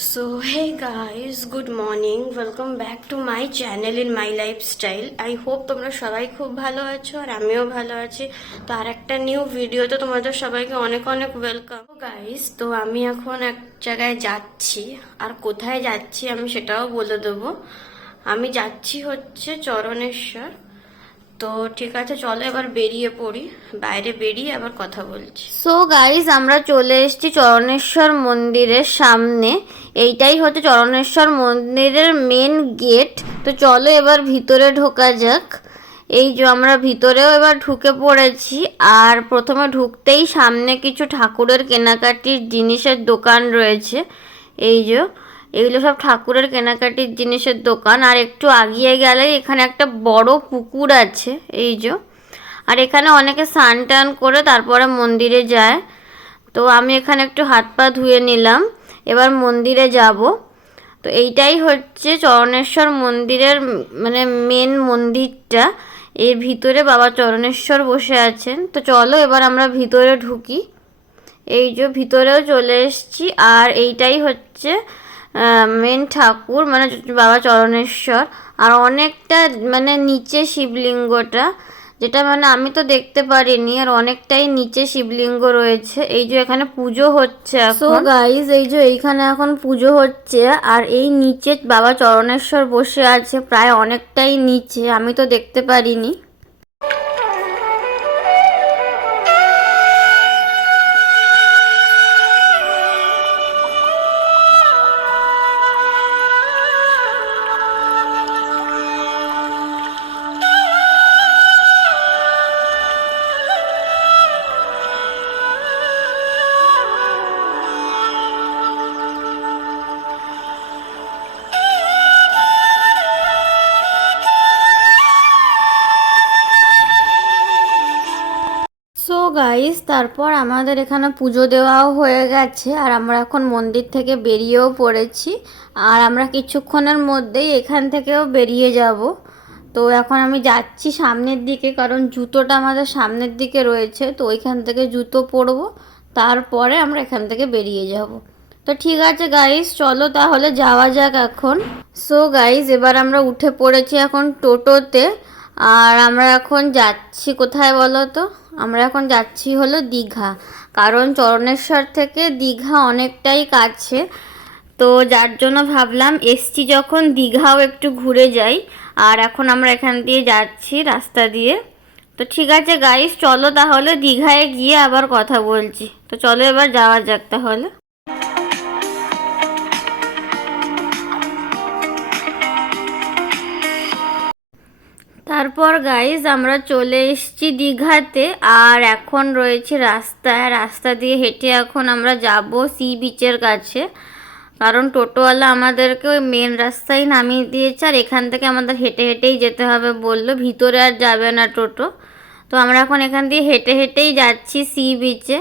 So hey guys, good morning. Welcome back to my channel in my lifestyle. I hope তোমরা সবাই খুব ভালো আছো আর আমিও ভালো আছি। তো আর একটা নিউ ভিডিওতে তোমাদের সবাইকে অনেক অনেক ওয়েলকাম গাইস। তো আমি এখন এক জায়গায় যাচ্ছি, আর কোথায় যাচ্ছি আমি সেটাও বলে দেবো। আমি যাচ্ছি হচ্ছে চরণেশ্বর। তো ঠিক আছে, চলো এবার বেরিয়ে পড়ি, বাইরে বেরিয়ে আবার কথা বলছি। সো গাইস, আমরা চলে এসেছি চরণেশ্বর মন্দিরের সামনে। এইটাই হচ্ছে চরণেশ্বর মন্দিরের মেন গেট। তো চলো এবার ভিতরে ঢোকা যাক। এই যে আমরা ভিতরেও এবার ঢুকে পড়েছি। আর প্রথমে ঢুকতেই সামনে কিছু ঠাকুরের কেনাকাটির জিনিসের দোকান রয়েছে। এই যে এগুলো সব ঠাকুরের কেনাকাটির জিনিসের দোকান। আর একটু আগিয়ে গেলে এখানে একটা বড় পুকুর আছে। এই যে, আর এখানে অনেকে স্নান টান করে তারপরে মন্দিরে যায়। তো আমি এখানে একটু হাত পা ধুয়ে নিলাম, এবার মন্দিরে যাব। তো এইটাই হচ্ছে চরণেশ্বর মন্দিরের মানে মেন মন্দিরটা। এর ভিতরে বাবা চরণেশ্বর বসে আছেন। তো চলো এবার আমরা ভিতরে ঢুকি। এই যে ভিতরেও চলে এসেছি। আর এইটাই হচ্ছে মেন ঠাকুর, মানে বাবা চরণেশ্বর। আর অনেকটা মানে নিচে শিবলিঙ্গটা, যেটা মানে আমি তো দেখতে পারিনি। আর অনেকটাই নিচে শিবলিঙ্গ রয়েছে। এই যে এখানে পুজো হচ্ছে এখন। সো গাইস, এই যে এইখানে এখন পুজো হচ্ছে। আর এই নিচে বাবা চরণেশ্বর বসে আছে, প্রায় অনেকটাই নিচে, আমি তো দেখতে পারিনি। সো গাইস, তারপর আমাদের এখানে পুজো দেওয়াও হয়ে গেছে। আর আমরা এখন মন্দির থেকে বেরিয়েও পড়েছি। আর আমরা কিছুক্ষণের মধ্যেই এখান থেকেও বেরিয়ে যাব। তো এখন আমি যাচ্ছি সামনের দিকে, কারণ জুতোটা আমাদের সামনের দিকে রয়েছে। তো ওইখান থেকে জুতো পরবো, তারপরে আমরা এখান থেকে বেরিয়ে যাব। তো ঠিক আছে গাইস, চলো তাহলে যাওয়া যাক এখন। সো গাইস, এবার আমরা উঠে পড়েছি এখন টোটোতে। আর আমরা এখন যাচ্ছি কোথায় বলো তো? আমরা এখন যাচ্ছি হলো দীঘা, কারণ চরণেশ্বর থেকে দীঘা অনেকটাই কাছে। তো যার জন্য ভাবলাম এসছি যখন, দীঘাও একটু ঘুরে যাই। আর এখন আমরা এখান দিয়ে যাচ্ছি রাস্তা দিয়ে। তো ঠিক আছে গাইস, চলো তাহলে দীঘায় গিয়ে আবার কথা বলছি। তো চলো এবার যাওয়া যাক তাহলে। তারপর গাইজ আমরা চলে এসেছি দীঘাতে। আর এখন রয়েছে রাস্তা দিয়ে হেঁটে এখন আমরা যাব সি বিচের কাছে, কারণ টোটোওয়ালা আমাদেরকে ওই মেন রাস্তায় নামিয়ে দিয়েছে। আর এখান থেকে আমাদের হেঁটে হেঁটেই যেতে হবে বললো, ভিতরে আর যাবে না টোটো। তো আমরা এখন এখান দিয়ে হেঁটে হেঁটেই যাচ্ছি সি বিচে।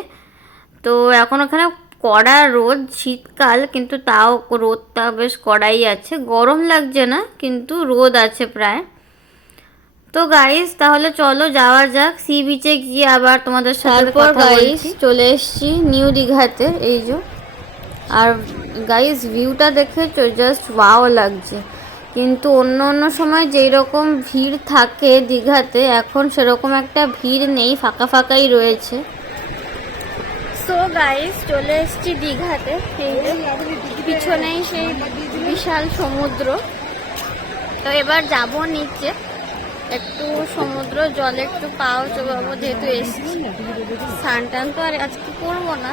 তো এখন ওখানে কড়া রোদ, শীতকাল, কিন্তু তাও রোদটা বেশ কড়াই আছে, গরম লাগছে না, কিন্তু রোদ আছে প্রায়। তো গাইস তাহলে চলো যাওয়া যাক সি বিচে গিয়ে আবার তোমাদের সাথে কথা বলছি। চলে এসেছি নিউ দীঘাতে, এই যে। আর গাইস ভিউটা দেখে জাস্ট ওয়াও লাগছে। কিন্তু অন্য অন্য সময় যেই রকম ভিড় থাকে দীঘাতে, এখন সেরকম একটা ভিড় নেই, ফাঁকা ফাঁকাই রয়েছে। সো গাইস, চলে এসেছি দীঘাতে। এই যে পিছনেই সেই বিশাল সমুদ্র। তো এবার যাব নিচে, একটু সমুদ্র জলে একটু পাও চোবাবো, যেহেতু এসছি। স্নান টান তো আর আজকে করবো না।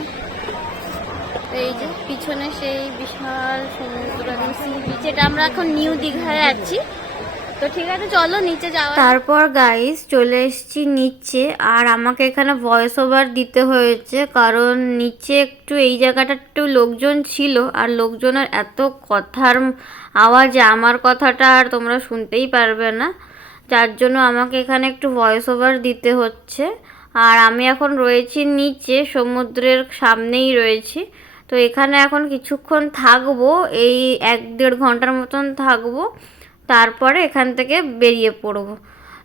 এই যে পিছনে সেই বিশাল সমুদ্র, একদম সি বিচ। এটা আমরা এখন নিউ দীঘায় আছি। তো ঠিক আছে, চলো নিচে যাওয়া। তারপর গাইস চলে এসেছি নিচে। আর আমাকে এখানে ভয়েস ওভার দিতে হয়েছে, কারণ নিচে একটু এই জায়গাটা একটু লোকজন ছিল। আর লোকজনের এত কথার আওয়াজে আমার কথাটা আর তোমরা শুনতেই পারবে না, যার জন্য আমাকে এখানে একটু ভয়েস ওভার দিতে হচ্ছে। আর আমি এখন রয়েছি নিচে, সমুদ্রের সামনেই রয়েছি। তো এখানে এখন কিছুক্ষণ থাকবো, এই 1-1.5 ঘন্টার মতন থাকবো। তারপরে এখান থেকে বেরিয়ে পড়বো।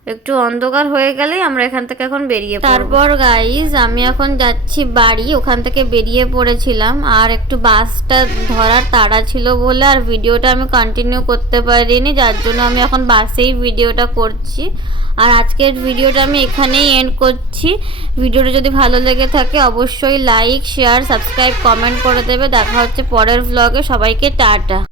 একটু অন্ধকার হয়ে গেলেই আমরা এখান থেকে এখন বেরিয়ে পড়ব। তারপর গাইজ আমি এখন যাচ্ছি বাড়ি, ওখান থেকে বেরিয়ে পড়েছিলাম আর একটু বাসটা ধরার তাড়া ছিল বলে আর ভিডিওটা আমি কন্টিনিউ করতে পারিনি, যার জন্য আমি এখন বাসেই ভিডিওটা করছি। আর আজকের ভিডিওটা আমি এখানেই এন্ড করছি। ভিডিওটা যদি ভালো লেগে থাকে অবশ্যই লাইক, শেয়ার, সাবস্ক্রাইব, কমেন্ট করে দেবে। দেখা হচ্ছে পরের ভ্লগে। সবাইকে টাটা।